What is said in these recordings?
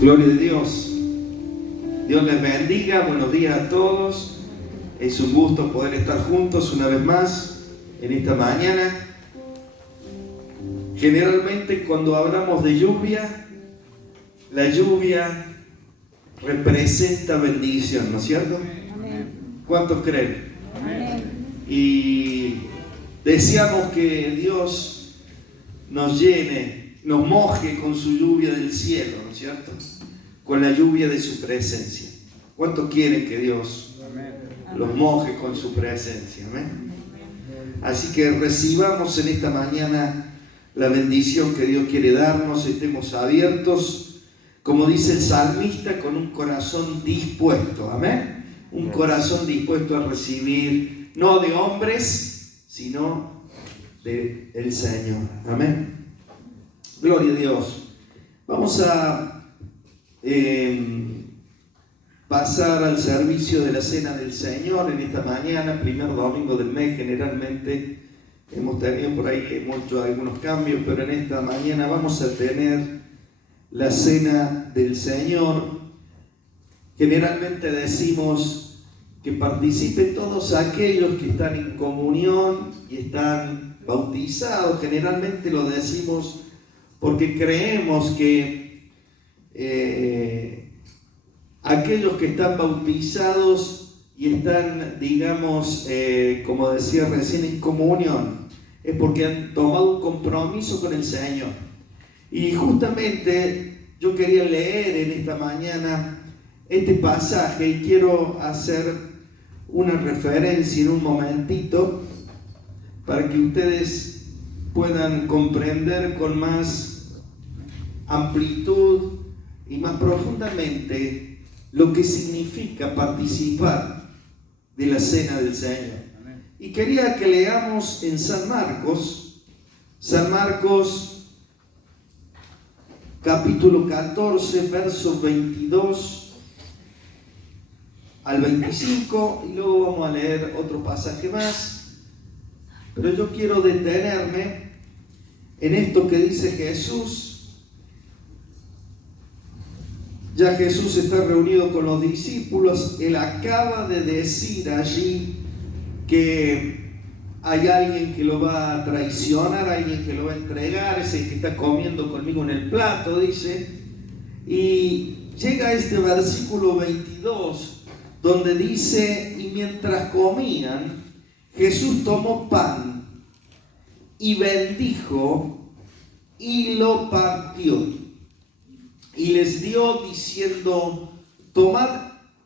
Gloria a Dios. Dios les bendiga. Buenos días a todos. Es un gusto poder estar juntos una vez más en esta mañana. Generalmente cuando hablamos de lluvia, la lluvia representa bendición, ¿no es cierto? Amén. ¿Cuántos creen? Amén. Y deseamos que Dios nos llene, nos moje con su lluvia del cielo, ¿no es cierto? Con la lluvia de su presencia. ¿Cuántos quieren que Dios los moje con su presencia? Amén. Así que recibamos en esta mañana la bendición que Dios quiere darnos. Estemos abiertos, como dice el salmista, con un corazón dispuesto. Amén. Un corazón dispuesto a recibir, no de hombres, sino del Señor. Amén. Gloria a Dios. Vamos a pasar al servicio de la Cena del Señor en esta mañana, primer domingo del mes. Generalmente hemos tenido por ahí algunos cambios, pero en esta mañana vamos a tener la Cena del Señor. Generalmente decimos que participen todos aquellos que están en comunión y están bautizados. Generalmente lo decimos porque creemos que aquellos que están bautizados y están, digamos, como decía recién, en comunión, es porque han tomado un compromiso con el Señor. Y justamente yo quería leer en esta mañana este pasaje y quiero hacer una referencia en un momentito para que ustedes puedan comprender con más amplitud y más profundamente lo que significa participar de la Cena del Señor. Amén. Y quería que leamos en San Marcos capítulo 14, versos 22 al 25, y luego vamos a leer otro pasaje más. Pero yo quiero detenerme en esto que dice Jesús. Ya Jesús está reunido con los discípulos. Él acaba de decir allí que hay alguien que lo va a traicionar, alguien que lo va a entregar, es el que está comiendo conmigo en el plato, dice. Y llega este versículo 22, donde dice: y mientras comían, Jesús tomó pan y bendijo y lo partió. Y les dio diciendo: tomad,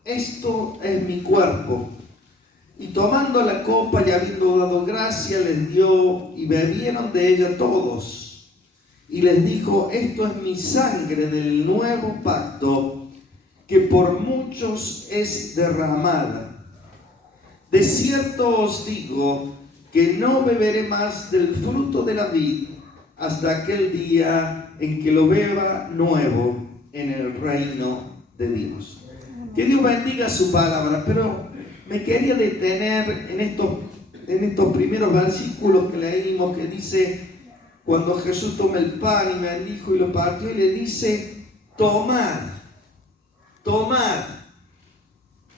esto es mi cuerpo. Y tomando la copa y habiendo dado gracia, les dio, y bebieron de ella todos. Y les dijo: esto es mi sangre del nuevo pacto, que por muchos es derramada. De cierto os digo que no beberé más del fruto de la vid hasta aquel día en que lo beba nuevo en el reino de Dios. Que Dios bendiga su palabra. Pero me quería detener en estos primeros versículos que leímos, que dice: cuando Jesús toma el pan y bendijo y lo partió, y le dice: tomad, ¿no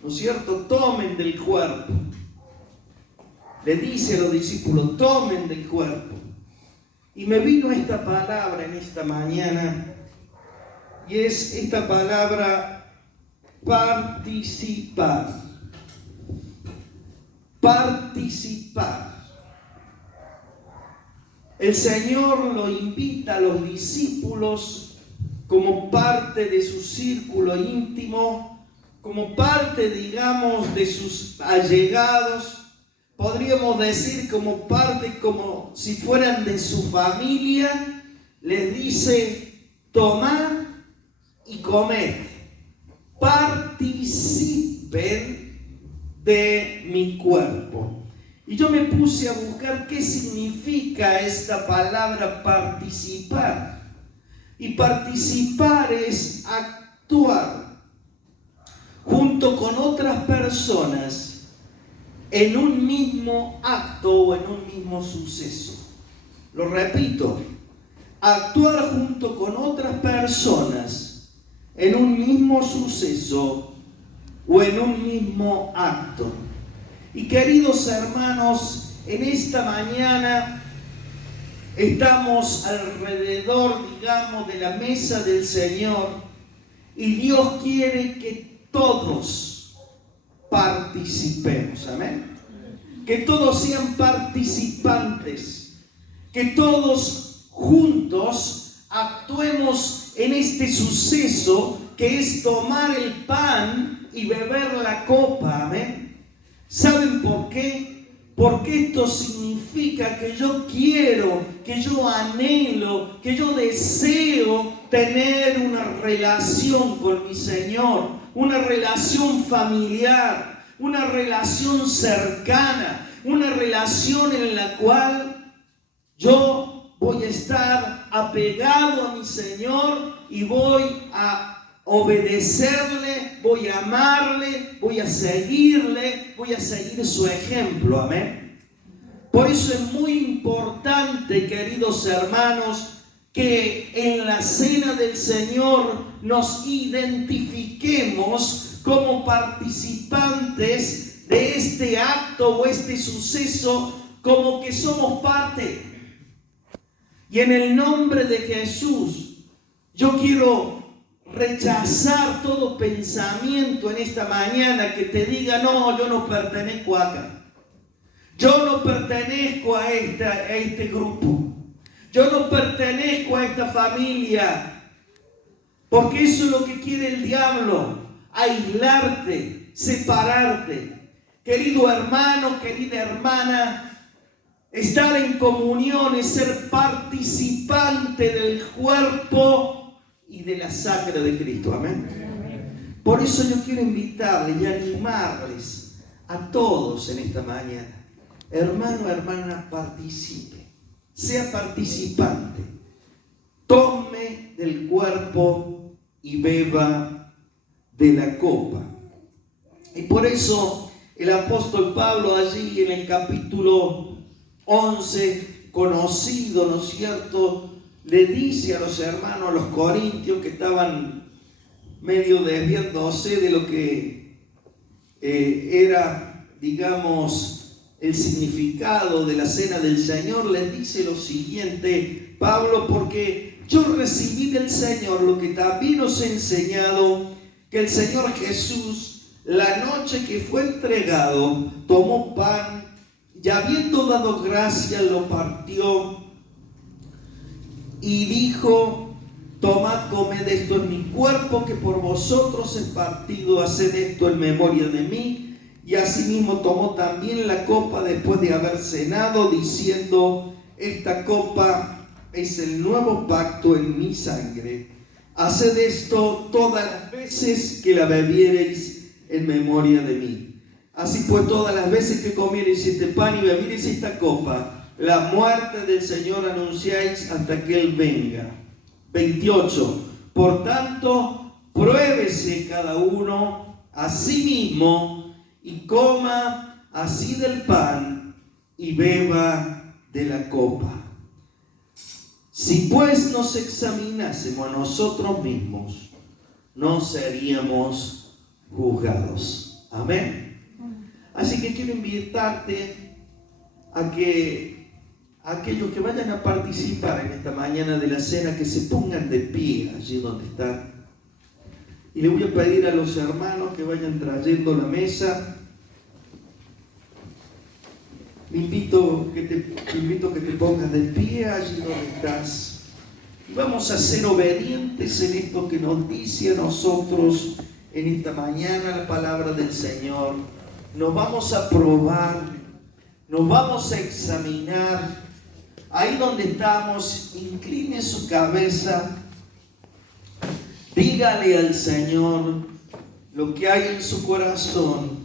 es cierto? Tomen del cuerpo. Le dice a los discípulos: tomen del cuerpo. Y me vino esta palabra en esta mañana, y es esta palabra: participar. Participar. El Señor lo invita a los discípulos como parte de su círculo íntimo, como parte, digamos, de sus allegados. Podríamos decir como parte, como si fueran de su familia. Les dice: tomad y comed, participen de mi cuerpo. Y yo me puse a buscar qué significa esta palabra participar. Y participar es actuar junto con otras personas en un mismo acto o en un mismo suceso. Lo repito: actuar junto con otras personas en un mismo suceso o en un mismo acto. Y queridos hermanos, en esta mañana estamos alrededor, digamos, de la mesa del Señor y Dios quiere que todos participemos, amén. Que todos sean participantes, que todos juntos actuemos en este suceso que es tomar el pan y beber la copa, amén. ¿Saben por qué? Porque esto significa que yo quiero, que yo anhelo, que yo deseo tener una relación con mi Señor, una relación familiar, una relación cercana, una relación en la cual yo voy a estar apegado a mi Señor y voy a obedecerle, voy a amarle, voy a seguirle, voy a seguir su ejemplo, amén. Por eso es muy importante, queridos hermanos, que en la cena del Señor nos identifiquemos como participantes de este acto o este suceso, como que somos parte. Y en el nombre de Jesús, yo quiero rechazar todo pensamiento en esta mañana que te diga, no, yo no pertenezco acá. Yo no pertenezco a este grupo. Yo no pertenezco a esta familia. Porque eso es lo que quiere el diablo. Aislarte, separarte. Querido hermano, querida hermana, estar en comunión es ser participante del cuerpo y de la sangre de Cristo. Amén. Por eso yo quiero invitarles y animarles a todos en esta mañana. Hermano, hermana, participe. Sea participante. Tome del cuerpo y beba de la copa. Y por eso el apóstol Pablo allí en el capítulo 11, conocido, ¿no es cierto?, le dice a los hermanos, los corintios que estaban medio desviándose de lo que era, digamos, el significado de la cena del Señor, les dice lo siguiente, Pablo, porque yo recibí del Señor lo que también os he enseñado, que el Señor Jesús, la noche que fue entregado, tomó pan y habiendo dado gracias, lo partió y dijo, tomad, comed, esto es mi cuerpo que por vosotros es partido, haced esto en memoria de mí. Y asimismo tomó también la copa después de haber cenado, diciendo, esta copa es el nuevo pacto en mi sangre. Haced esto todas las veces que la bebiereis en memoria de mí. Así pues, todas las veces que comiereis este pan y bebiereis esta copa, la muerte del Señor anunciáis hasta que Él venga. 28. Por tanto, pruébese cada uno a sí mismo y coma así del pan y beba de la copa. Si pues nos examinásemos a nosotros mismos, no seríamos juzgados. Amén. Así que quiero invitarte a que aquellos que vayan a participar en esta mañana de la cena, que se pongan de pie allí donde están. Y le voy a pedir a los hermanos que vayan trayendo la mesa. Te invito que te pongas de pie allí donde estás. Y vamos a ser obedientes en esto que nos dice a nosotros en esta mañana la palabra del Señor. Nos vamos a probar, nos vamos a examinar. Ahí donde estamos, incline su cabeza. Dígale al Señor lo que hay en su corazón.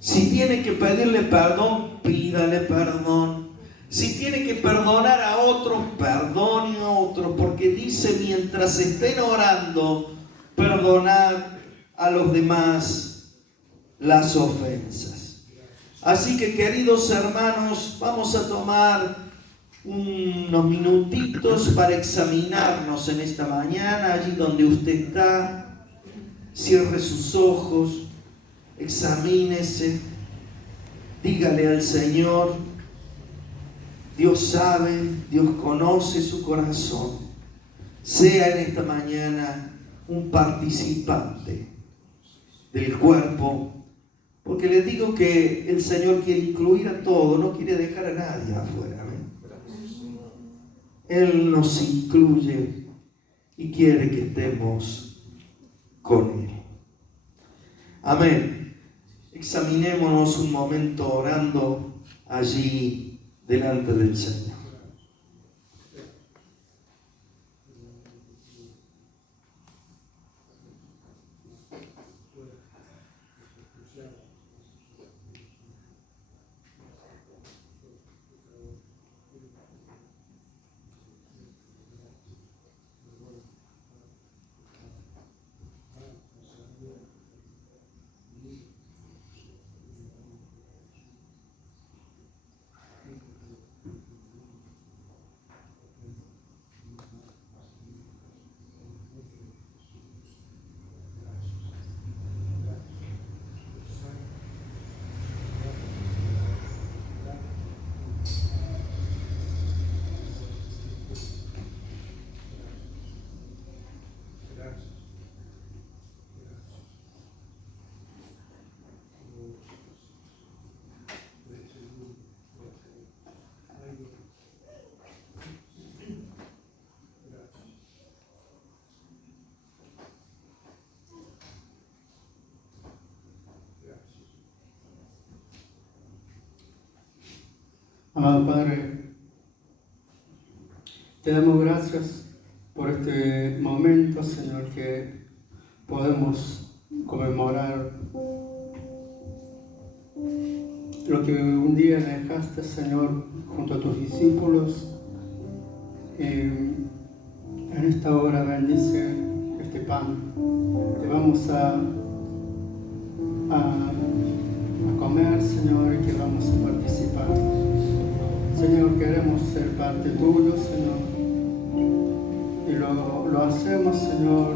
Si tiene que pedirle perdón, pídale perdón. Si tiene que perdonar a otros, perdone a otros, porque dice, mientras estén orando, perdonad a los demás las ofensas. Así que, queridos hermanos, vamos a tomar unos minutitos para examinarnos en esta mañana, allí donde usted está. cierre sus ojos, examínese, dígale al Señor, Dios sabe, Dios conoce su corazón. Sea en esta mañana un participante del cuerpo, porque les digo que el Señor quiere incluir a todos, no quiere dejar a nadie afuera. ¿Amén? Él nos incluye y quiere que estemos con Él. Amén. Examinémonos un momento orando allí delante del Señor. Amado Padre, te damos gracias por este momento, Señor, que podemos conmemorar lo que un día dejaste, Señor, junto a tus discípulos. En esta hora bendice este pan. Te vamos a comer, Señor, y que vamos a participar. Señor, queremos ser parte tuyo, Señor, y lo hacemos, Señor,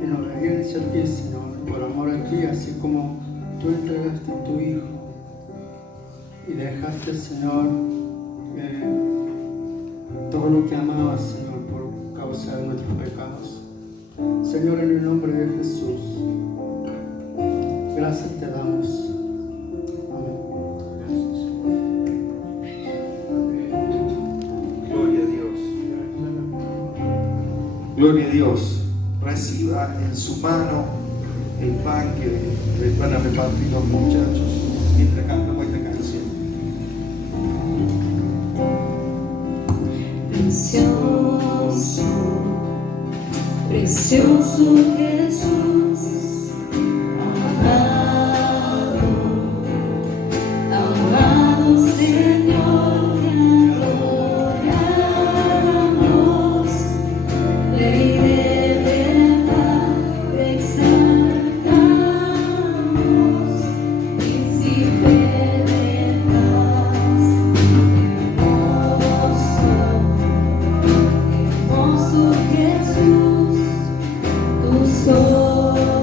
en obediencia a ti, Señor, por amor a ti, así como tú entregaste a tu Hijo y dejaste, Señor, todo lo que amabas, Señor, por causa de nuestros pecados. Señor, en el nombre de Jesús, gracias te damos. Gloria a Dios. Reciba en su mano el pan que les van a repartir los muchachos mientras cantamos esta canción. Precioso, precioso Jesús, amado, amado Señor, te adoramos, Rey de verdad, te exaltamos, Príncipe de paz, hermoso Jesús, tú solo.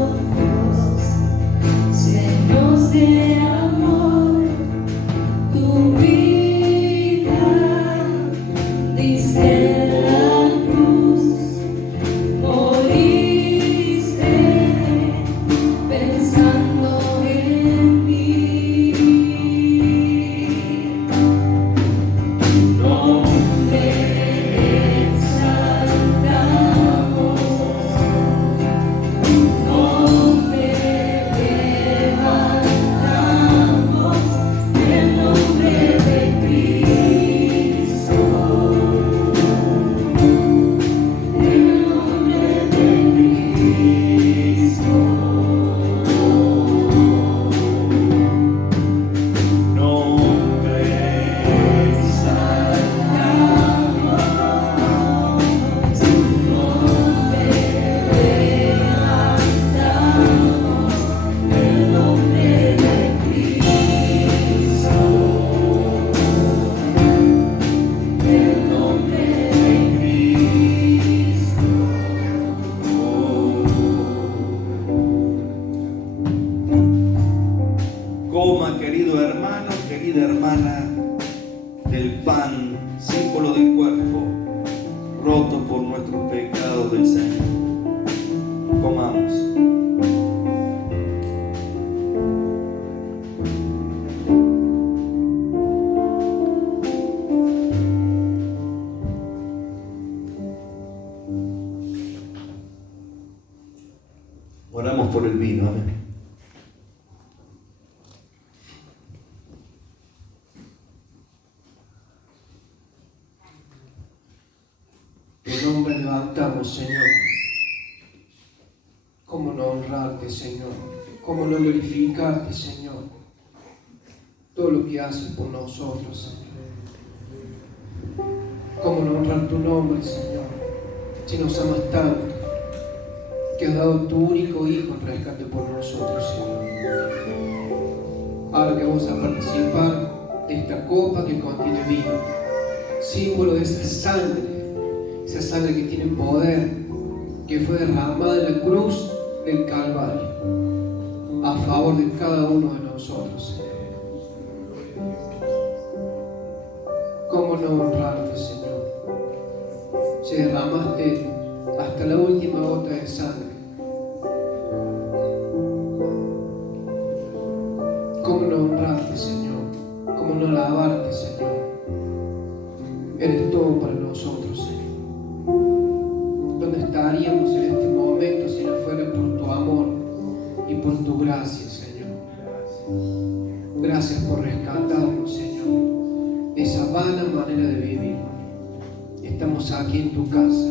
Oramos por el vino, amén. Tu nombre levantamos, Señor. ¿Cómo no honrarte, Señor? ¿Cómo no glorificarte, Señor? Todo lo que haces por nosotros, Señor. ¿Cómo no honrar tu nombre, Señor? Si nos amas tanto, que has dado tu único Hijo en rescate por nosotros, Señor. Ahora que vamos a participar de esta copa que contiene vino, símbolo de esa sangre que tiene poder, que fue derramada en la cruz del Calvario, a favor de cada uno de nosotros, Señor. ¿Cómo no honrarte, Señor? Si derramaste hasta la última gota de sangre. ¿Cómo no honrarte, Señor? ¿Cómo no alabarte, Señor? Eres todo para nosotros, Señor. ¿Dónde estaríamos en este momento si no fuera por tu amor y por tu gracia, Señor? Gracias por rescatarnos, Señor, de esa vana manera de vivir. Estamos aquí en tu casa.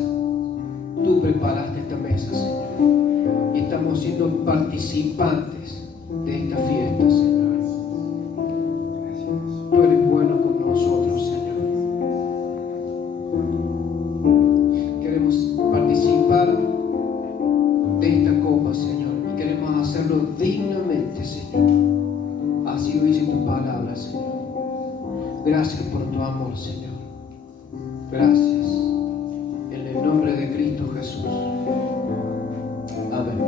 Tú preparaste esta mesa, Señor, y estamos siendo participantes de esta fiesta, Señor. Tú eres bueno con nosotros, Señor. Queremos participar de esta copa, Señor, y queremos hacerlo dignamente, Señor. Así lo dice tu palabra, Señor. Gracias por tu amor, Señor. Gracias. En el nombre de Cristo Jesús. Amén.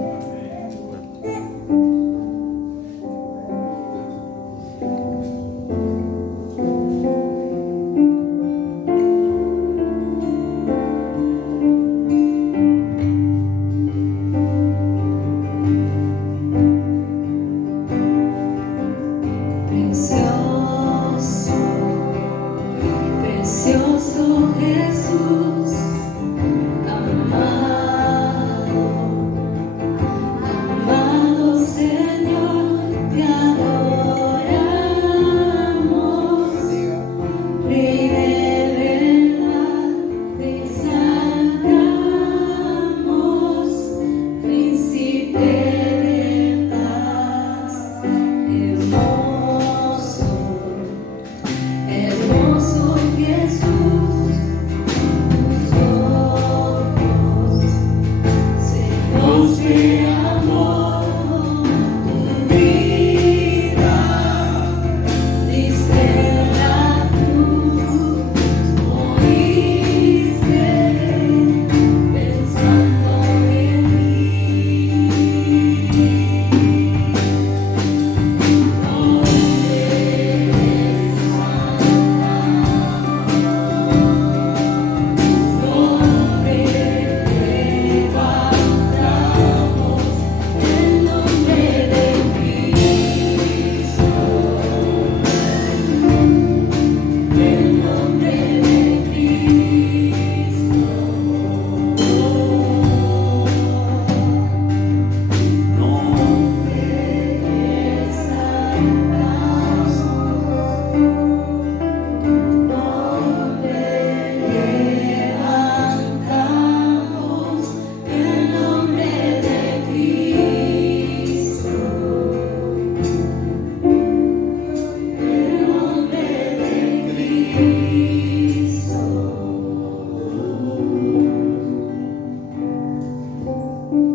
Precioso Jesús, amado, amado Señor, te adoramos, Rey de verdad, te exaltamos, Príncipe de paz, hermoso. Hermoso Jesús, tus ojos llenos de amor, tu vida diste la cruz, moriste pensando en mí.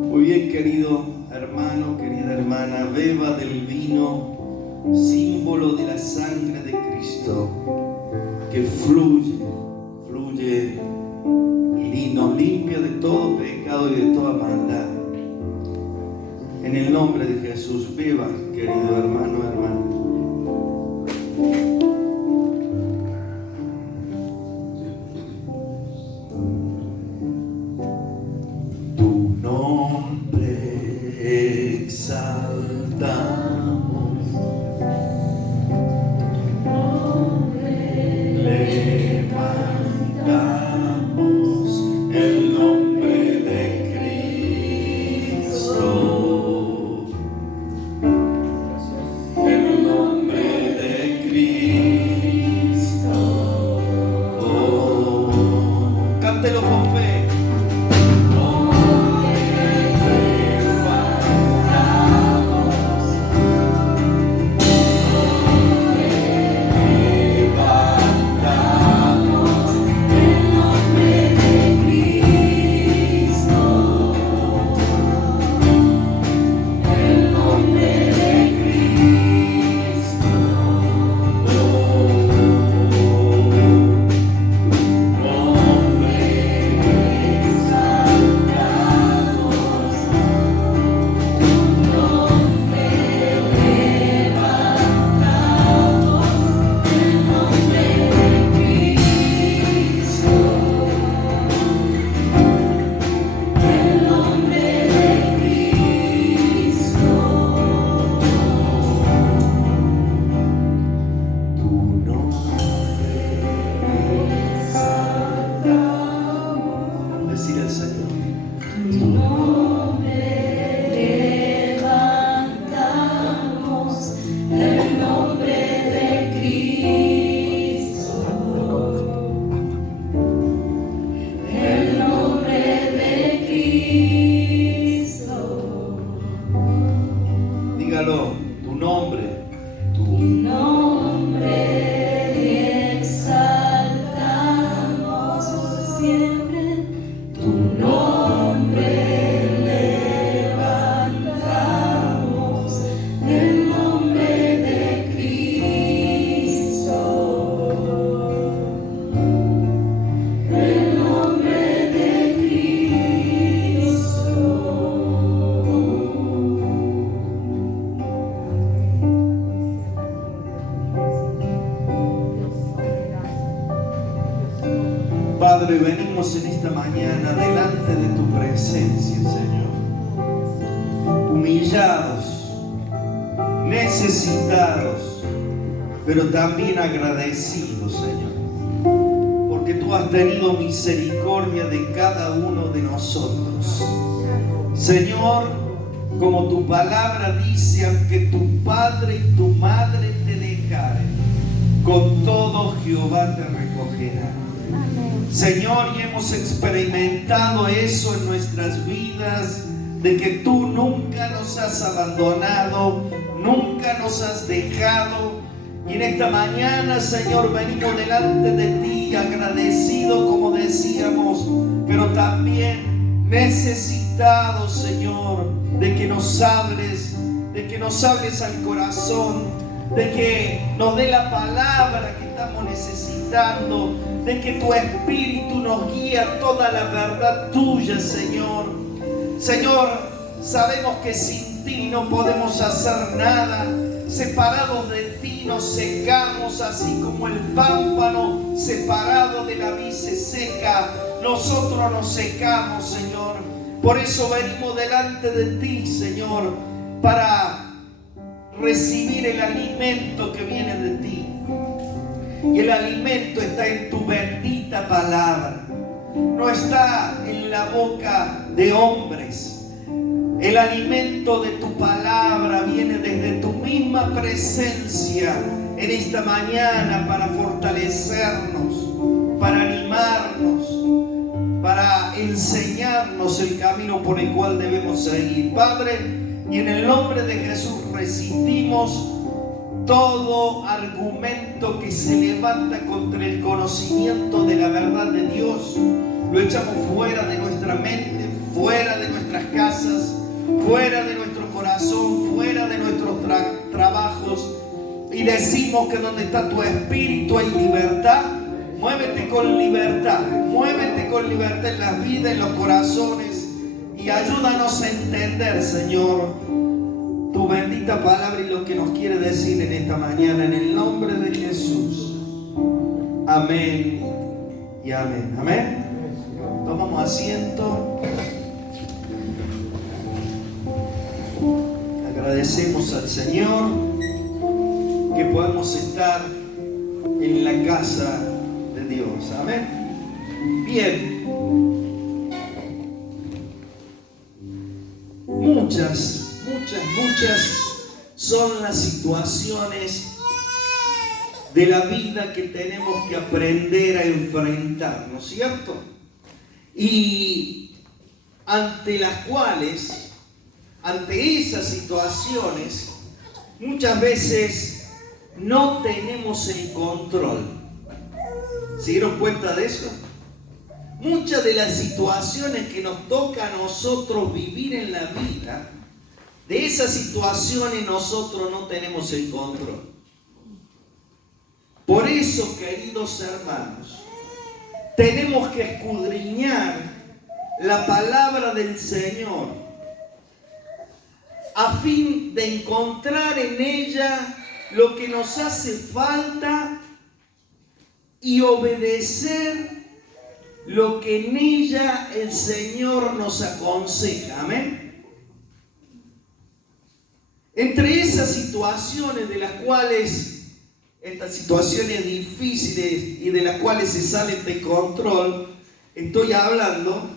Muy bien, querido hermano, querida hermana, beba del vino, símbolo de la sangre de Cristo, que fluye y nos limpia de todo pecado y de toda maldad. En el nombre de Jesús, beba, querido hermano, hermana. Tu nombre exaltamos, levantamos el nombre de Cristo. nombre. Padre, venimos en esta mañana delante de tu presencia, Señor, humillados, necesitados, pero también agradecidos, Señor, porque tú has tenido misericordia de cada uno de nosotros. Señor, como tu palabra dice, aunque tu padre y tu madre te dejaren, con todo Jehová te recogerá. Señor, y hemos experimentado eso en nuestras vidas, de que tú nunca nos has abandonado, nunca nos has dejado. Y en esta mañana, Señor, venimos delante de ti agradecidos, como decíamos, pero también necesitados, Señor, de que nos hables al corazón, de que nos dé la palabra que estamos necesitando, de que tu Espíritu nos guíe a toda la verdad tuya, Señor. Señor, sabemos que sin ti no podemos hacer nada. Separados de ti nos secamos, así como el pámpano separado de la vid se seca. Nosotros nos secamos, Señor. Por eso venimos delante de ti, Señor, para recibir el alimento que viene de ti. Y el alimento está en tu bendita palabra, no está en la boca de hombres. El alimento de tu palabra viene desde tu misma presencia en esta mañana, para fortalecernos, para animarnos, para enseñarnos el camino por el cual debemos seguir. Padre, y en el nombre de Jesús resistimos todo argumento que se levanta contra el conocimiento de la verdad de Dios. Lo echamos fuera de nuestra mente, fuera de nuestras casas, fuera de nuestro corazón, fuera de nuestros trabajos, y decimos que donde está tu Espíritu hay libertad. Muévete con libertad en la vida, en los corazones, y ayúdanos a entender, Señor, tu bendita palabra y lo que nos quiere decir en esta mañana, en el nombre de Jesús. Amén y amén. Amén. Tomamos asiento. Agradecemos al Señor que podamos estar en la casa de Dios. Amén. Bien. Muchas son las situaciones de la vida que tenemos que aprender a enfrentar, ¿no es cierto? y ante las cuales, ante esas situaciones, muchas veces no tenemos el control. ¿Se dieron cuenta de eso? Muchas de las situaciones que nos toca a nosotros vivir en la vida, de esas situaciones nosotros no tenemos el control. Por eso, queridos hermanos, tenemos que escudriñar la palabra del Señor a fin de encontrar en ella lo que nos hace falta y obedecer lo que en ella el Señor nos aconseja. Amén. Entre esas situaciones de las cuales, estas situaciones difíciles y de las cuales se salen de control, estoy hablando,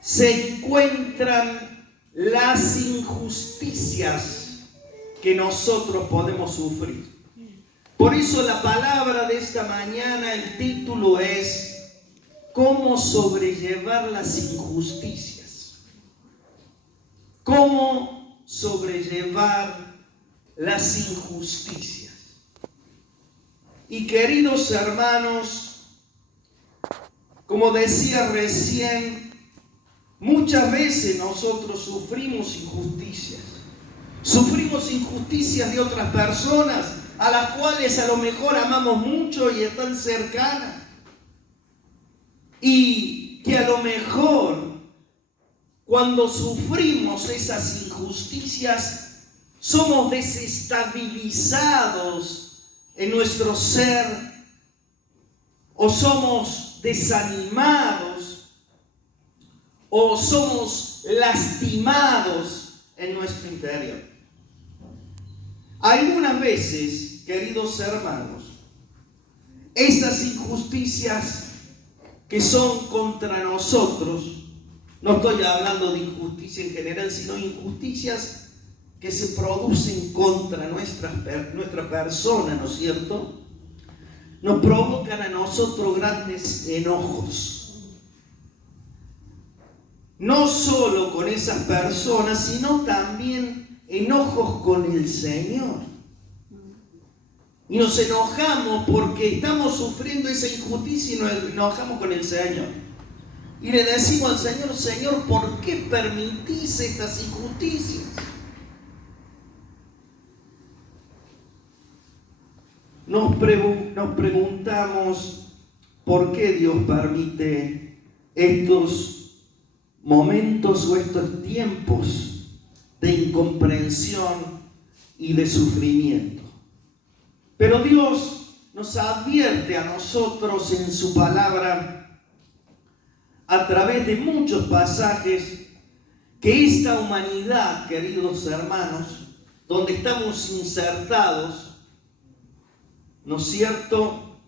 se encuentran las injusticias que nosotros podemos sufrir. Por eso la palabra de esta mañana, el título es ¿cómo sobrellevar las injusticias? ¿Cómo sobrellevar las injusticias? Y queridos hermanos, como decía recién, muchas veces nosotros sufrimos injusticias. Sufrimos injusticias de otras personas a las cuales a lo mejor amamos mucho y están cercanas. Y que a lo mejor cuando sufrimos esas injusticias somos desestabilizados en nuestro ser, o somos desanimados, o somos lastimados en nuestro interior. Algunas veces, queridos hermanos, esas injusticias que son contra nosotros, no estoy hablando de injusticia en general, sino injusticias que se producen contra nuestra persona, ¿no es cierto? Nos provocan a nosotros grandes enojos. No solo con esas personas, sino también enojos con el Señor. Y nos enojamos porque estamos sufriendo esa injusticia y nos enojamos con el Señor. Y le decimos al Señor: Señor, ¿por qué permitís estas injusticias? Nos preguntamos por qué Dios permite estos momentos o estos tiempos de incomprensión y de sufrimiento. Pero Dios nos advierte a nosotros en su palabra, a través de muchos pasajes, que esta humanidad, queridos hermanos, donde estamos insertados, ¿no es cierto?,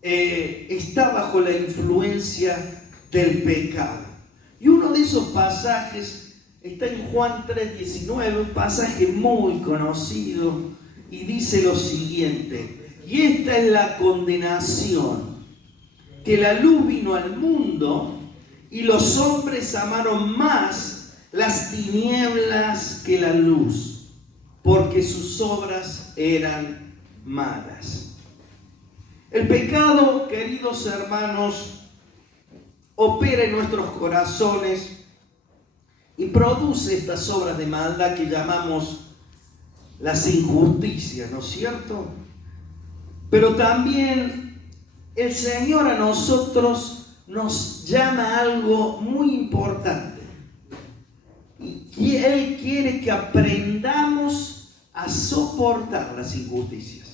está bajo la influencia del pecado. Y uno de esos pasajes está en Juan 3:19, un pasaje muy conocido, y dice lo siguiente: y esta es la condenación, que la luz vino al mundo y los hombres amaron más las tinieblas que la luz, porque sus obras eran malas. El pecado, queridos hermanos, opera en nuestros corazones y produce estas obras de maldad que llamamos las injusticias, ¿no es cierto? Pero también el Señor a nosotros nos llama a algo muy importante, y Él quiere que aprendamos a soportar las injusticias.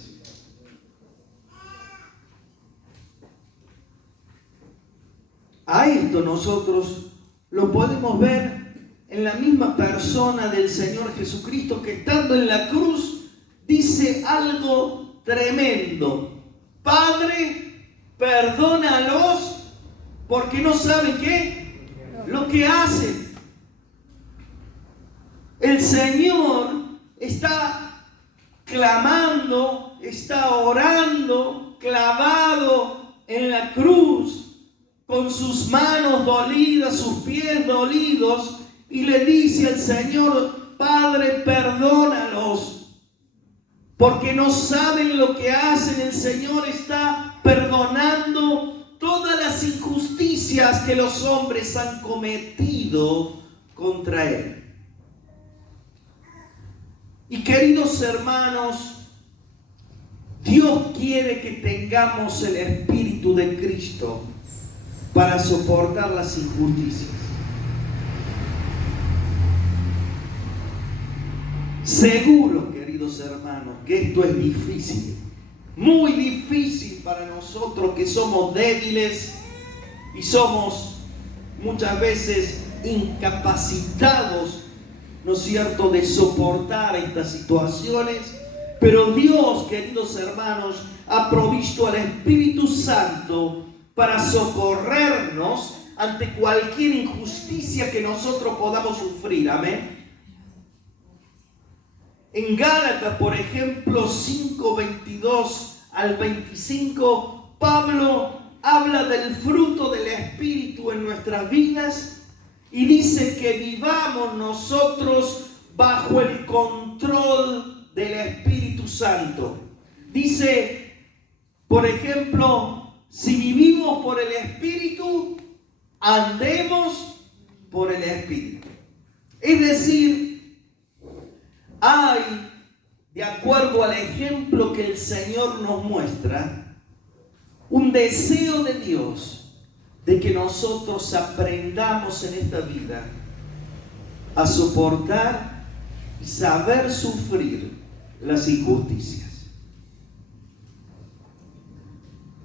A esto nosotros lo podemos ver en la misma persona del Señor Jesucristo, que estando en la cruz dice algo tremendo: Padre, perdónalos porque no saben qué, lo que hacen. El Señor está clamando, está orando, clavado en la cruz, con sus manos dolidas, sus pies dolidos, y le dice al Señor: Padre, perdónalos, porque no saben lo que hacen. El Señor está perdonando todas las injusticias que los hombres han cometido contra Él. Y queridos hermanos, Dios quiere que tengamos el Espíritu de Cristo para soportar las injusticias. Seguro, queridos hermanos, que esto es difícil, muy difícil para nosotros que somos débiles y somos muchas veces incapacitados, ¿no es cierto?, de soportar estas situaciones. Pero Dios, queridos hermanos, ha provisto al Espíritu Santo para socorrernos ante cualquier injusticia que nosotros podamos sufrir. Amén. En Gálatas, por ejemplo, 5:22 al 25, Pablo habla del fruto del Espíritu en nuestras vidas y dice que vivamos nosotros bajo el control del Espíritu Santo. Dice, por ejemplo, si vivimos por el Espíritu, andemos por el Espíritu. Es decir, hay, de acuerdo al ejemplo que el Señor nos muestra, un deseo de Dios de que nosotros aprendamos en esta vida a soportar y saber sufrir las injusticias.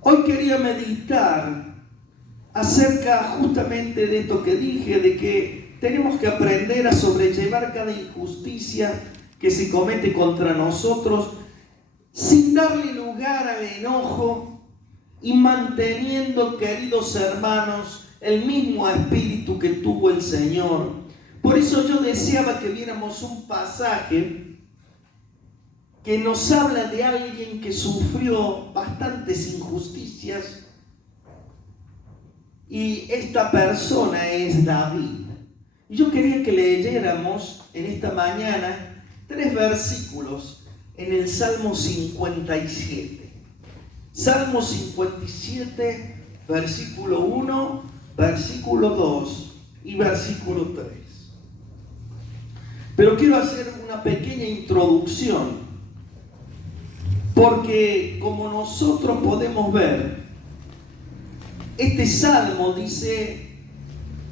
Hoy quería meditar acerca justamente de esto que dije, de que tenemos que aprender a sobrellevar cada injusticia que se comete contra nosotros sin darle lugar al enojo y manteniendo, queridos hermanos, el mismo espíritu que tuvo el Señor. Por eso yo deseaba que viéramos un pasaje que nos habla de alguien que sufrió bastantes injusticias, y esta persona es David. Y yo quería que leyéramos en esta mañana 3 versículos en el Salmo 57. Salmo 57, versículo 1, versículo 2 y versículo 3. Pero quiero hacer una pequeña introducción, porque como nosotros podemos ver, este salmo dice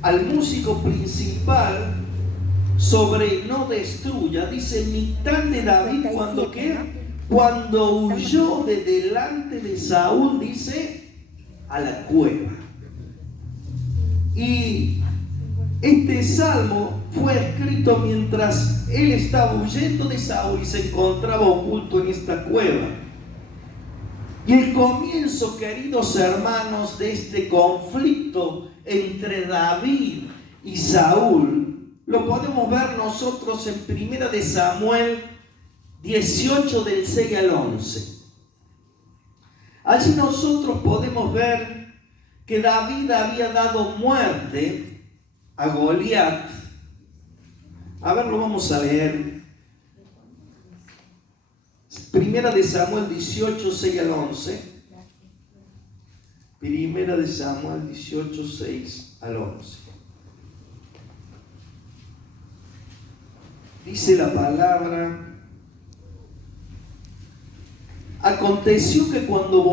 al músico principal sobre no destruya, dice: mitad de David cuando huyó de delante de Saúl, dice, a la cueva. Y este salmo fue escrito mientras él estaba huyendo de Saúl y se encontraba oculto en esta cueva. Y el comienzo, queridos hermanos, de este conflicto entre David y Saúl lo podemos ver nosotros en 1 de Samuel 18, del 6 al 11. Allí nosotros podemos ver que David había dado muerte a Goliat. A ver, lo vamos a leer. 1 de Samuel 18, 6 al 11. 1 de Samuel 18, 6 al 11. Dice la palabra: aconteció que cuando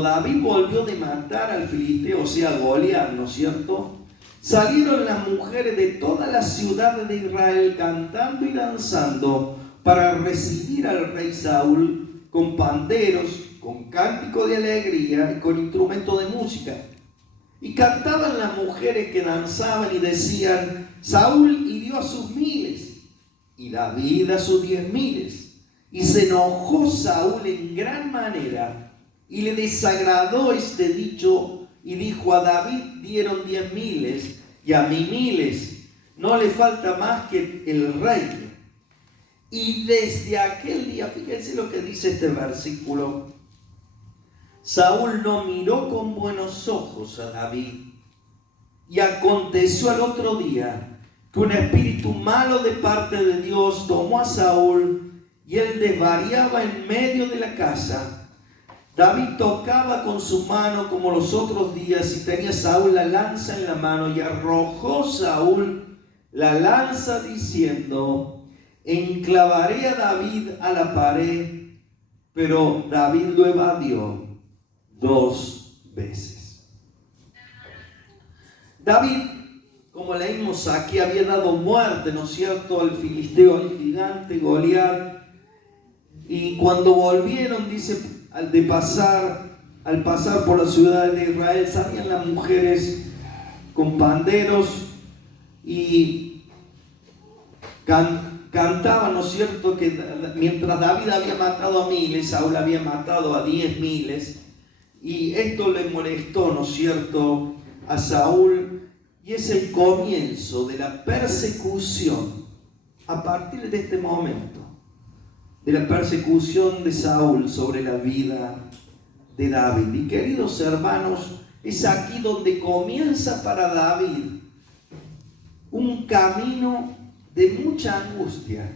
David volvió de matar al filisteo, o sea, Goliat, ¿no es cierto?, salieron las mujeres de todas las ciudades de Israel cantando y danzando para recibir al rey Saúl con panderos, con cántico de alegría y con instrumento de música. Y cantaban las mujeres que danzaban y decían: Saúl hirió a sus 1000 y David a sus 10.000. Y se enojó Saúl en gran manera y le desagradó este dicho y dijo: a David dieron 10.000 y a mí 1000, no le falta más que el reino. Y desde aquel día, fíjense lo que dice este versículo, Saúl no miró con buenos ojos a David. Y aconteció al otro día que un espíritu malo de parte de Dios tomó a Saúl y él desvariaba en medio de la casa. David tocaba con su mano como los otros días y tenía Saúl la lanza en la mano y arrojó Saúl la lanza diciendo: enclavaré a David a la pared. Pero David lo evadió 2 veces. David, como leímos aquí, había dado muerte, ¿no es cierto?, al filisteo, al gigante Goliat. Y cuando volvieron, dice, al pasar por la ciudad de Israel, salían las mujeres con panderos y cantaban, ¿no es cierto?, que mientras David había matado a miles, Saúl había matado a 10.000. Y esto le molestó, ¿no es cierto?, a Saúl. Y es el comienzo de la persecución a partir de este momento, de la persecución de Saúl sobre la vida de David. Y queridos hermanos, es aquí donde comienza para David un camino de mucha angustia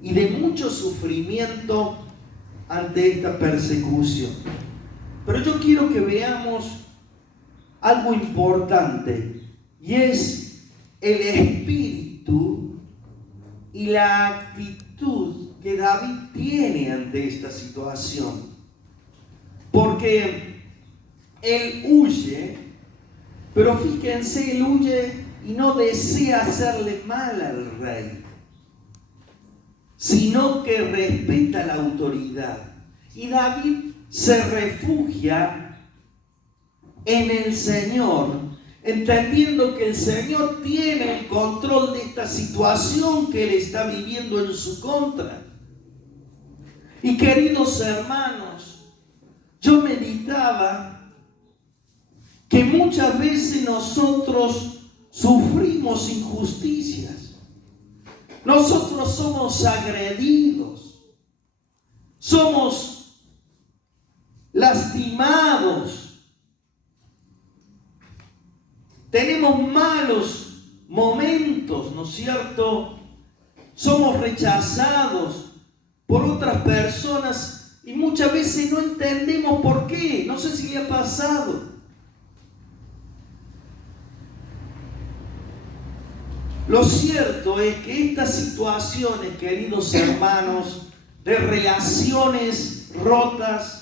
y de mucho sufrimiento ante esta persecución. Pero yo quiero que veamos algo importante, y es el espíritu y la actitud que David tiene ante esta situación. Porque él huye, pero fíjense, él huye y no desea hacerle mal al rey, sino que respeta la autoridad. Y David se refugia en el Señor, entendiendo que el Señor tiene el control de esta situación que él está viviendo en su contra. Y queridos hermanos, yo meditaba que muchas veces nosotros sufrimos injusticias. Nosotros somos agredidos, somos lastimados, tenemos malos momentos, ¿no es cierto? Somos rechazados por otras personas y muchas veces no entendemos por qué. No sé si le ha pasado. Lo cierto es que estas situaciones, queridos hermanos, de relaciones rotas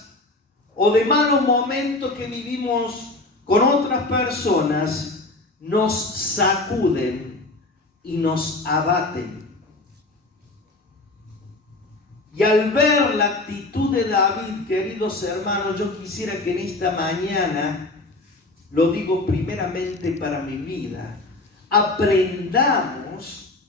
o de malos momentos que vivimos con otras personas, nos sacuden y nos abaten. Y al ver la actitud de David, queridos hermanos, yo quisiera que en esta mañana, lo digo primeramente para mi vida, aprendamos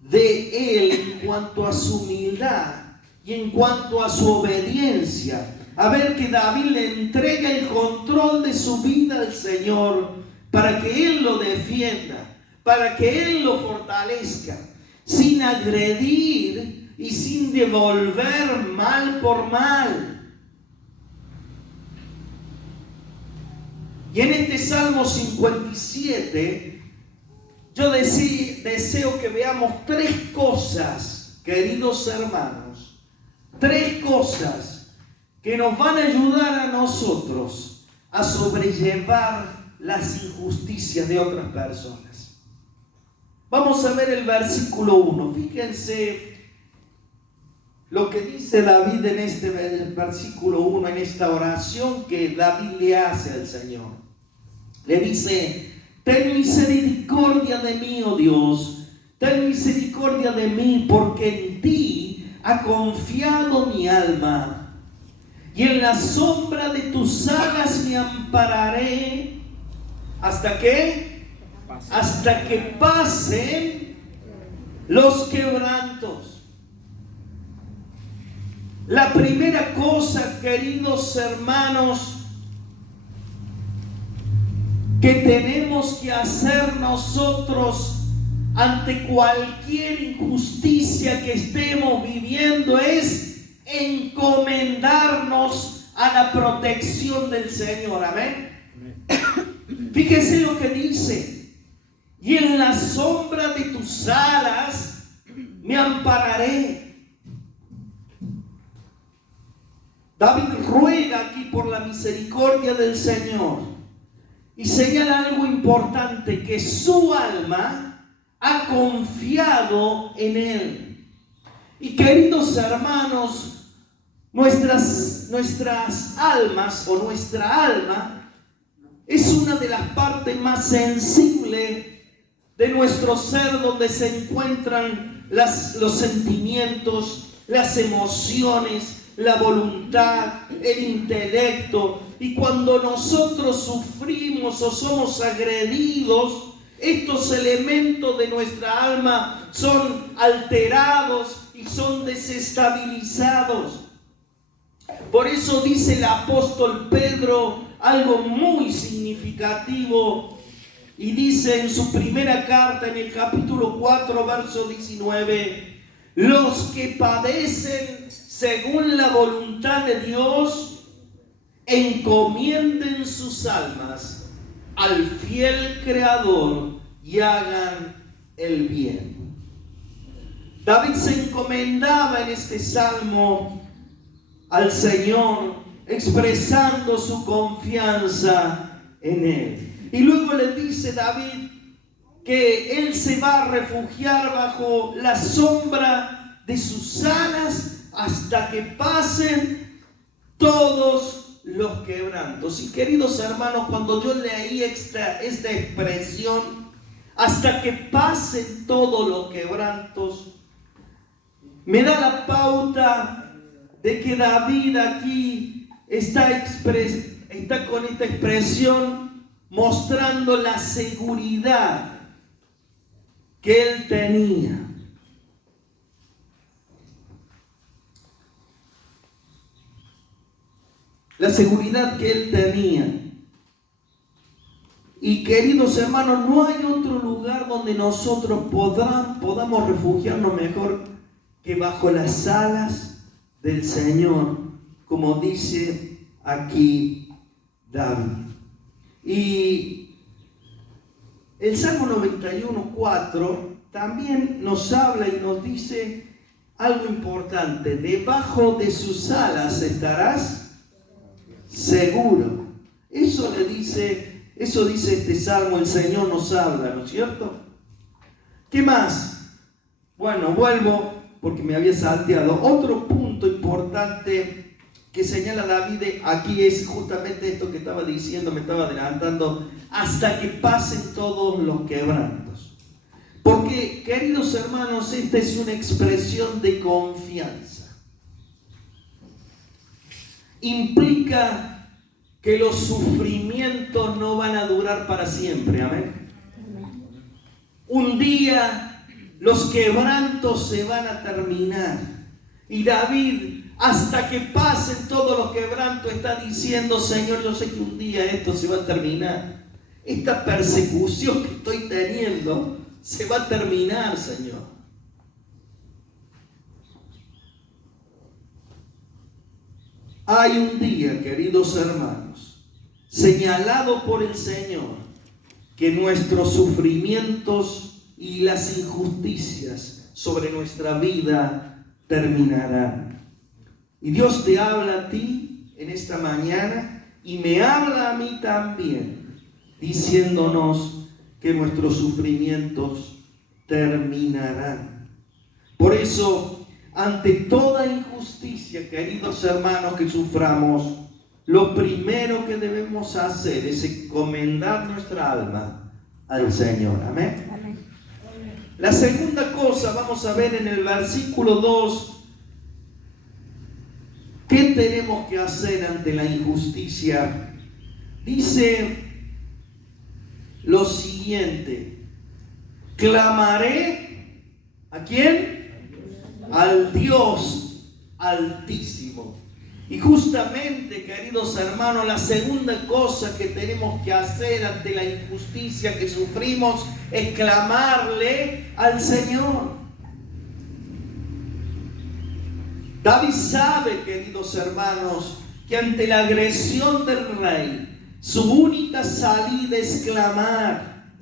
de él en cuanto a su humildad y en cuanto a su obediencia. A ver que David le entrega el control de su vida al Señor para que Él lo defienda, para que Él lo fortalezca, sin agredir y sin devolver mal por mal. Y en este Salmo 57, yo deseo que veamos 3 cosas, queridos hermanos, 3 cosas que nos van a ayudar a nosotros a sobrellevar las injusticias de otras personas. Vamos a ver el versículo 1. Fíjense lo que dice David en este versículo 1, en esta oración que David le hace al Señor. Le dice: ten misericordia de mí, oh Dios, ten misericordia de mí, porque en ti ha confiado mi alma. Y en la sombra de tus alas me ampararé. ¿Hasta qué? Hasta que pasen los quebrantos. La primera cosa, queridos hermanos, que tenemos que hacer nosotros ante cualquier injusticia que estemos viviendo es encomendarnos a la protección del Señor. Amén. Fíjese lo que dice: y en la sombra de tus alas me ampararé. David ruega aquí por la misericordia del Señor y señala algo importante, que su alma ha confiado en Él. Y queridos hermanos, nuestras almas, o nuestra alma, es una de las partes más sensibles de nuestro ser, donde se encuentran los sentimientos, las emociones, la voluntad, el intelecto. Y cuando nosotros sufrimos o somos agredidos, estos elementos de nuestra alma son alterados y son desestabilizados. Por eso dice el apóstol Pedro algo muy significativo, y dice en su primera carta, en el capítulo 4, verso 19: los que padecen según la voluntad de Dios, encomienden sus almas al fiel Creador y hagan el bien. David se encomendaba en este salmo al Señor, expresando su confianza en Él. Y luego le dice David que Él se va a refugiar bajo la sombra de sus alas hasta que pasen todos los quebrantos. Y queridos hermanos, cuando yo leí esta expresión, hasta que pasen todos los quebrantos, me da la pauta de que David aquí está con esta expresión mostrando la seguridad que él tenía. La seguridad que él tenía. Y queridos hermanos, no hay otro lugar donde nosotros podamos refugiarnos mejor que bajo las alas del Señor, como dice aquí David. Y el Salmo 91:4 también nos habla y nos dice algo importante: debajo de sus alas estarás seguro. Eso dice este salmo, el Señor nos habla, ¿no es cierto? ¿Qué más? Bueno, vuelvo porque me había salteado. Otro punto importante que señala David aquí es justamente esto que estaba diciendo, me estaba adelantando: hasta que pasen todos los quebrantos. Porque, queridos hermanos, esta es una expresión de confianza. Implica que los sufrimientos no van a durar para siempre. Amén. Un día los quebrantos se van a terminar. Y David, hasta que pasen todos los quebrantos, está diciendo: Señor, yo sé que un día esto se va a terminar. Esta persecución que estoy teniendo se va a terminar, Señor. Hay un día, queridos hermanos, señalado por el Señor, que nuestros sufrimientos y las injusticias sobre nuestra vida terminarán. Y Dios te habla a ti en esta mañana y me habla a mí también, diciéndonos que nuestros sufrimientos terminarán. Por eso, ante toda injusticia, queridos hermanos, que suframos, lo primero que debemos hacer es encomendar nuestra alma al Señor. Amén. Amén. La segunda cosa, vamos a ver en el versículo 2, ¿qué tenemos que hacer ante la injusticia? Dice lo siguiente: clamaré, ¿a quién? Al Dios Altísimo. Y justamente, queridos hermanos, la segunda cosa que tenemos que hacer ante la injusticia que sufrimos es clamarle al Señor. David sabe, queridos hermanos, que ante la agresión del rey, su única salida es clamar.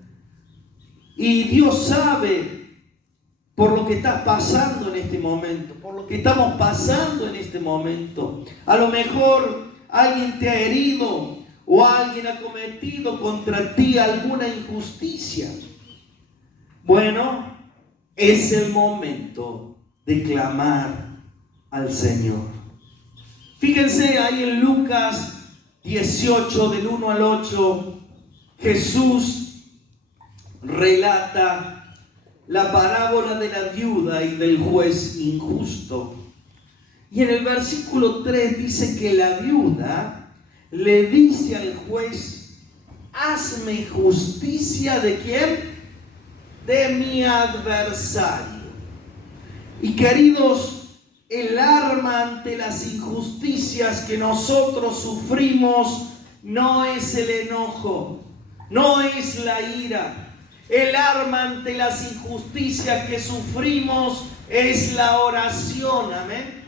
Y Dios sabe por lo que está pasando en este momento, por lo que estamos pasando en este momento. A lo mejor alguien te ha herido o alguien ha cometido contra ti alguna injusticia. Bueno, es el momento de clamar al Señor. Fíjense ahí en Lucas 18, del 1 al 8, Jesús relata la parábola de la viuda y del juez injusto. Y en el versículo 3 dice que la viuda le dice al juez: hazme justicia ¿de quién? De mi adversario. Y queridos, el arma ante las injusticias que nosotros sufrimos no es el enojo, no es la ira. El arma ante las injusticias que sufrimos es la oración, amén.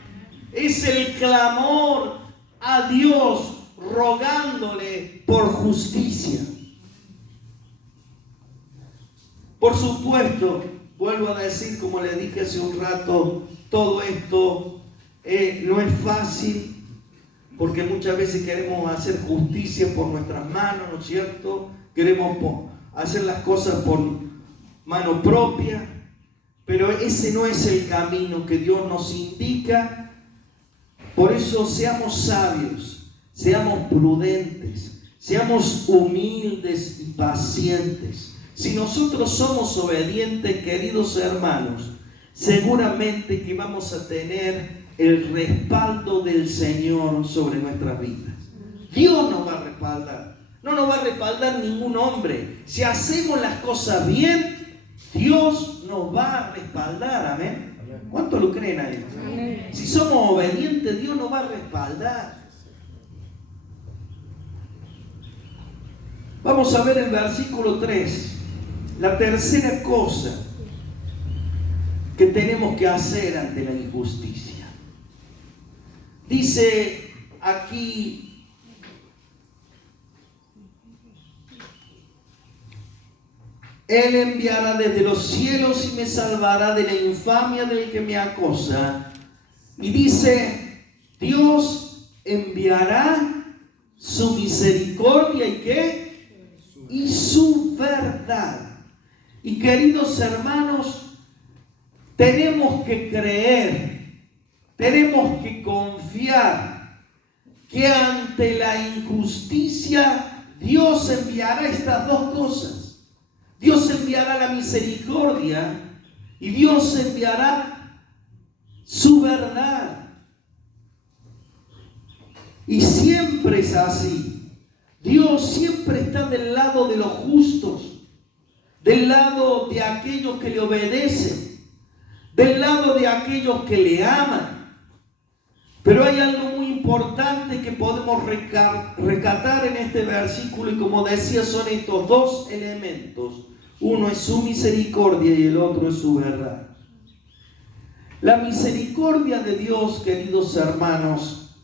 Es el clamor a Dios rogándole por justicia. Por supuesto, vuelvo a decir, como le dije hace un rato, todo esto no es fácil, porque muchas veces queremos hacer justicia por nuestras manos, ¿no es cierto? Queremos hacer las cosas por mano propia, pero ese no es el camino que Dios nos indica. Por eso seamos sabios, seamos prudentes, seamos humildes y pacientes. Si nosotros somos obedientes, queridos hermanos, seguramente que vamos a tener el respaldo del Señor sobre nuestras vidas. Dios nos va a respaldar. No nos va a respaldar ningún hombre. Si hacemos las cosas bien, Dios nos va a respaldar. Amén. ¿Cuántos lo creen a esto? Si somos obedientes, Dios nos va a respaldar. Vamos a ver el versículo 3. La tercera cosa que tenemos que hacer ante la injusticia. Dice aquí: Él enviará desde los cielos y me salvará de la infamia del que me acosa. Y dice: Dios enviará su misericordia y ¿qué? Y su verdad. Y queridos hermanos, tenemos que creer, tenemos que confiar que ante la injusticia Dios enviará estas dos cosas. Dios enviará la misericordia y Dios enviará su verdad. Y siempre es así. Dios siempre está del lado de los justos, del lado de aquellos que le obedecen, del lado de aquellos que le aman. Pero hay algo muy importante que podemos rescatar en este versículo, y como decía, son estos dos elementos. Uno es su misericordia y el otro es su verdad. La misericordia de Dios, queridos hermanos,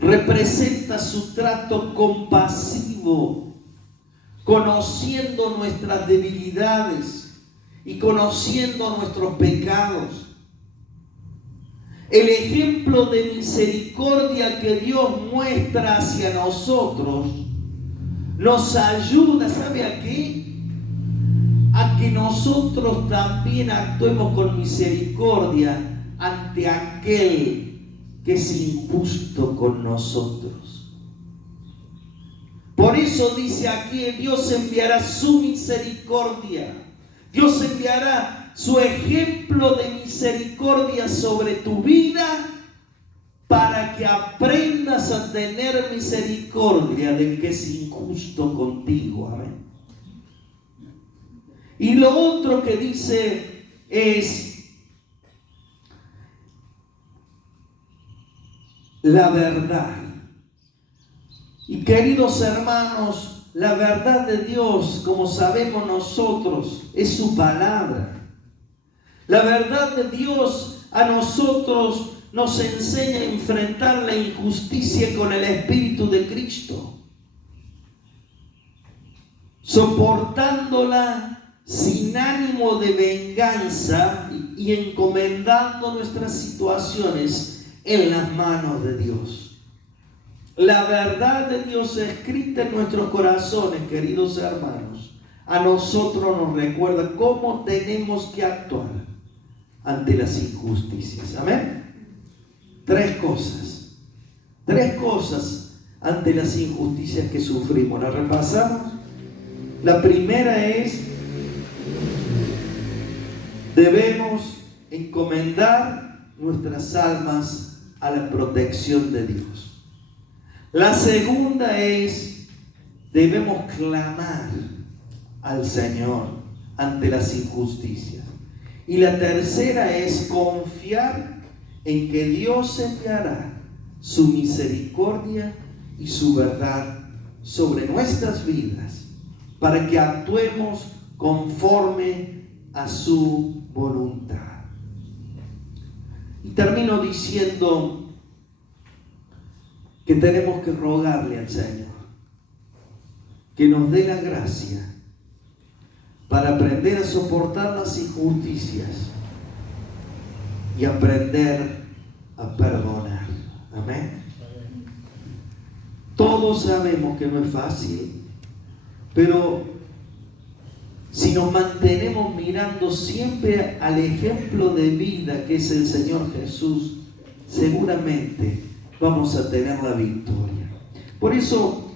representa su trato compasivo, conociendo nuestras debilidades y conociendo nuestros pecados. El ejemplo de misericordia que Dios muestra hacia nosotros nos ayuda, ¿sabe a qué? A que nosotros también actuemos con misericordia ante aquel que es injusto con nosotros. Por eso dice aquí: Dios enviará su misericordia. Dios enviará su ejemplo de misericordia sobre tu vida para que aprendas a tener misericordia del que es injusto contigo. Amén. Y lo otro que dice es la verdad. Y queridos hermanos, la verdad de Dios, como sabemos nosotros, es su palabra. La verdad de Dios a nosotros nos enseña a enfrentar la injusticia con el Espíritu de Cristo, soportándola sin ánimo de venganza y encomendando nuestras situaciones en las manos de Dios. La verdad de Dios escrita en nuestros corazones, queridos hermanos, a nosotros nos recuerda cómo tenemos que actuar ante las injusticias. Amén. Tres cosas ante las injusticias que sufrimos. ¿Las repasamos? La primera es: debemos encomendar nuestras almas a la protección de Dios. La segunda es: debemos clamar al Señor ante las injusticias. Y la tercera es confiar en que Dios enviará su misericordia y su verdad sobre nuestras vidas para que actuemos conforme a su voluntad. Y termino diciendo que tenemos que rogarle al Señor que nos dé la gracia para aprender a soportar las injusticias y aprender a perdonar. Amén. Todos sabemos que no es fácil, pero si nos mantenemos mirando siempre al ejemplo de vida que es el Señor Jesús, seguramente vamos a tener la victoria. Por eso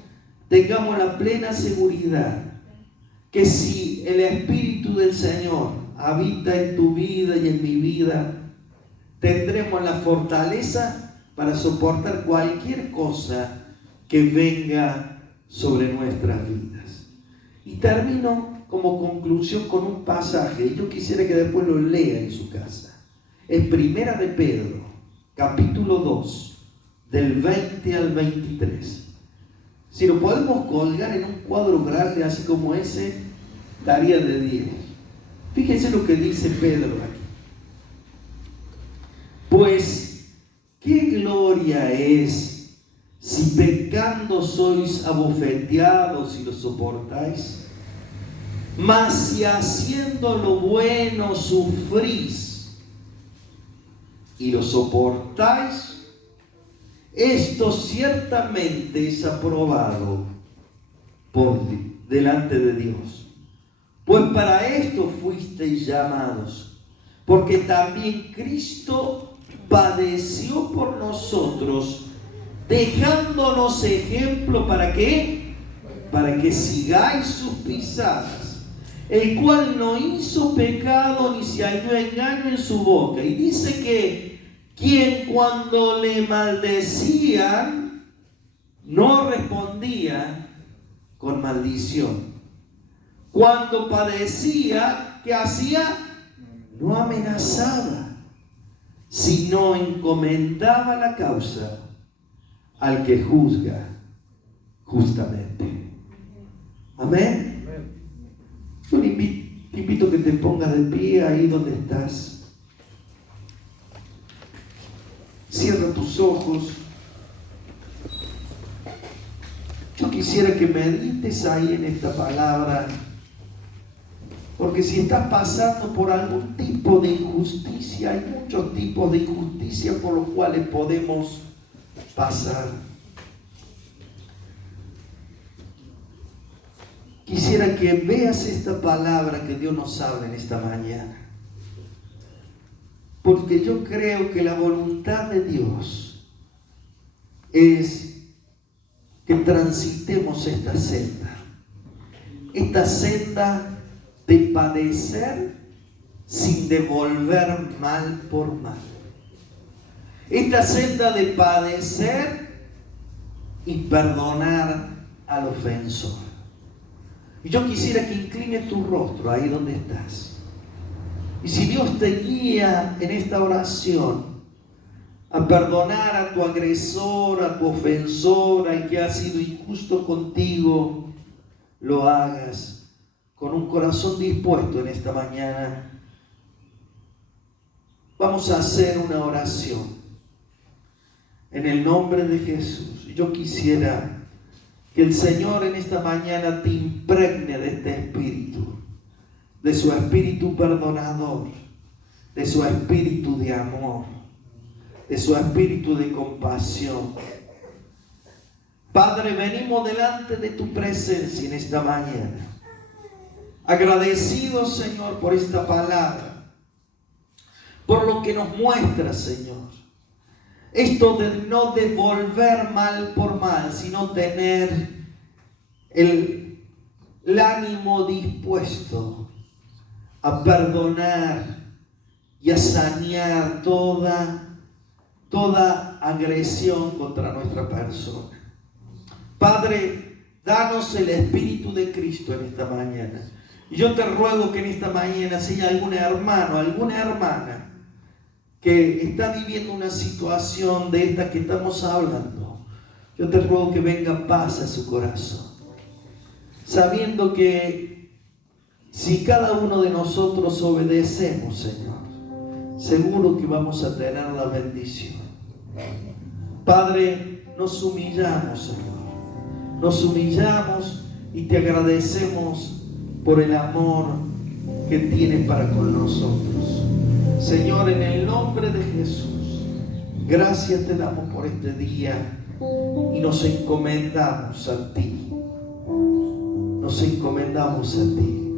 tengamos la plena seguridad que si el Espíritu del Señor habita en tu vida y en mi vida, tendremos la fortaleza para soportar cualquier cosa que venga sobre nuestras vidas. Y termino como conclusión con un pasaje. Yo quisiera que después lo lea en su casa. Es Primera de Pedro, capítulo 2, del 20 al 23. Si lo podemos colgar en un cuadro grande así como ese, daría de 10. Fíjense lo que dice Pedro aquí. Pues, ¿qué gloria es si pecando sois abofeteados y lo soportáis? Mas si haciendo lo bueno sufrís y lo soportáis, esto ciertamente es aprobado delante de Dios. Pues para esto fuisteis llamados, porque también Cristo padeció por nosotros, dejándonos ejemplo ¿para qué? Para que sigáis sus pisadas, el cual no hizo pecado ni se halló engaño en su boca. Y dice que quien cuando le maldecían no respondía con maldición. Cuando padecía, ¿qué hacía? No amenazaba, sino encomendaba la causa al que juzga justamente. Amén. Yo te invito a que te pongas de pie ahí donde estás. Cierra tus ojos. Yo quisiera que medites ahí en esta palabra, porque si estás pasando por algún tipo de injusticia, hay muchos tipos de injusticia por los cuales podemos pasar. Quisiera que veas esta palabra que Dios nos habla en esta mañana, porque yo creo que la voluntad de Dios es que transitemos esta senda de padecer sin devolver mal por mal, esta senda de padecer y perdonar al ofensor. Y yo quisiera que inclines tu rostro ahí donde estás. Y si Dios te guía en esta oración a perdonar a tu agresor, a tu ofensor, al que ha sido injusto contigo, lo hagas con un corazón dispuesto en esta mañana. Vamos a hacer una oración. En el nombre de Jesús. Yo quisiera que el Señor en esta mañana te impregne de este espíritu, de su espíritu perdonador, de su espíritu de amor, de su espíritu de compasión. Padre, venimos delante de tu presencia en esta mañana, agradecidos, Señor, por esta palabra, por lo que nos muestra, Señor. Esto de no devolver mal por mal, sino tener el ánimo dispuesto a perdonar y a sanear toda agresión contra nuestra persona. Padre, danos el Espíritu de Cristo en esta mañana. Y yo te ruego que en esta mañana, si hay algún hermano, alguna hermana que está viviendo una situación de esta que estamos hablando, yo te ruego que venga paz a su corazón, sabiendo que si cada uno de nosotros obedecemos, Señor, seguro que vamos a tener la bendición. Padre, nos humillamos, Señor, nos humillamos y te agradecemos por el amor que tienes para con nosotros. Señor, en el nombre de Jesús, gracias te damos por este día y nos encomendamos a ti. Nos encomendamos a ti.